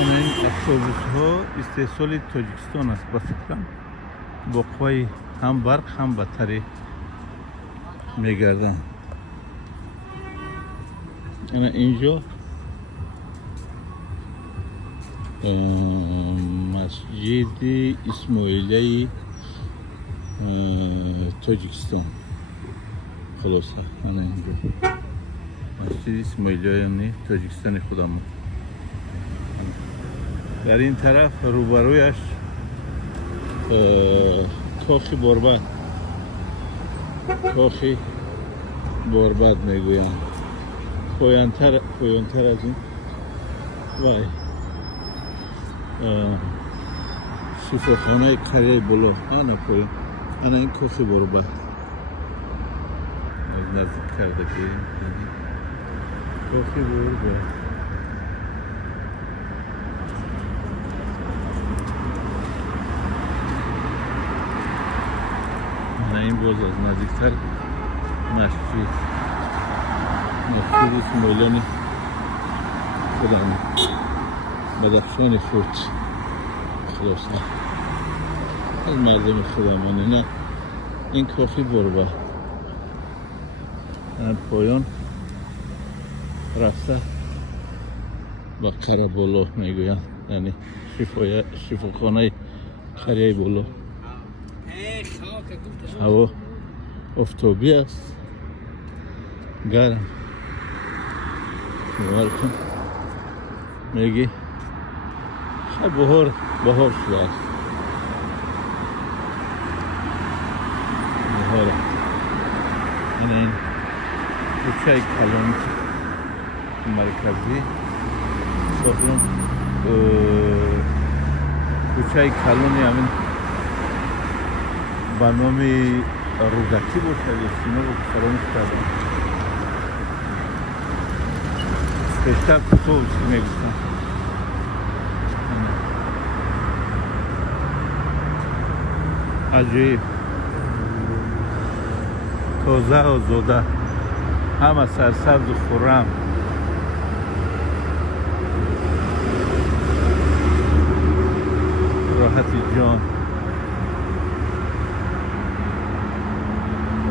این اتوبوس ها استحصال تاجیکستان است. با فکرم با قوی هم برق هم بطری میگردن. اینجا مسجد اسماعیلی تاجیکستان. خلاصه اینجا مسجد اسماعیلی تاجیکستان خودمون. در این طرف روبرویش کاخ باربد، کاخ باربد میگویند. پایانتر از این وای شفاخانه کره بالا. آنه پایان، آنه این کاخ باربد از نزدیک کرده که کاخ باربد. این باز از نزدیکتر مسجد اسماعیلی خودم بدخشان فورت. خلاصه از مردم خودمانه. نه این کافی باربد در پایان رفته با قره بالا میگویند، یعنی شفاخانه قریه بالا. هوا آفتابی است، گرم. باور کن میگی خیلی بهار شده است. بهار. این کوچه کلان مرکزی ساختم. کوچه کلانی همین با نام روزکی باشه یا سینا رو فراموش کردم. بیشتر کوتاه میگفتم. عجیب تازه و زوده، همه سرسبز و خرم. راحتی جان.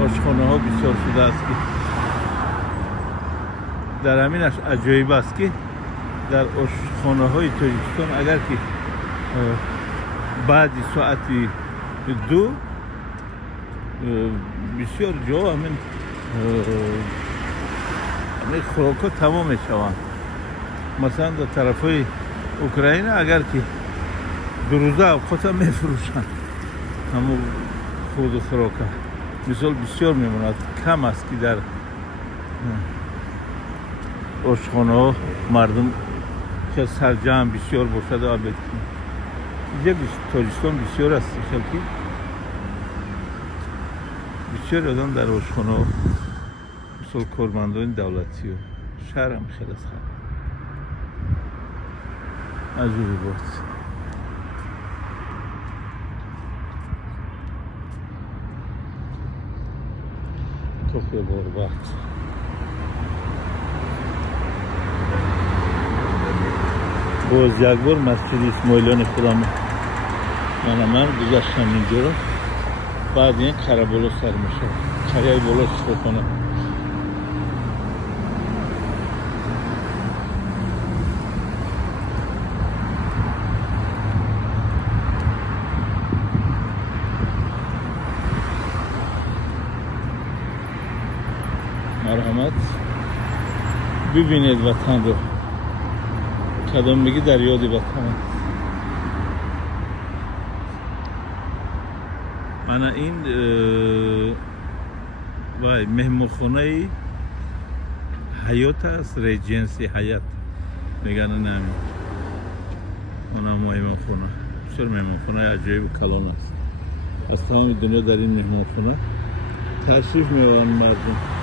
آشخانه ها بسیار شده است که در همینش عجایب است که در آشخانه های تاجیکستان اگر که بعد ساعت 2 بسیار جا همین خوراک ها تمام می شوند. مثلا در طرف های اوکراین اگر که 2 روزه اوقات هم می فروشند همون خود و خوراک ها. مثال بسیار میموند، کم است که در آشخانه ها مردم که سرجم بسیار باشد. البته اینجا تاجیکستان بسیار است، خیلی بسیار آدم در آشخانه ها، مثال کارمندان دولتی و شهر هم خیلی است. عجیبی بود. کاخ باربد. باز یک بار مسجد اسماعیلی خودم من گذاشتم اینجا رو. بعد این قره بالا سر میشه، قریه بالا شفاخانه. مرحمت ببینید وطن رو. کدام میگی در یاد وطن. من این وای مهمانخانه حیات است، ریجنسی حیات میگن. نه اونم مهمانخانه، بسیار مهمانخانه عجیب و کلان است. از تمام دنیا در این مهمانخانه تشریف میبرند مردم.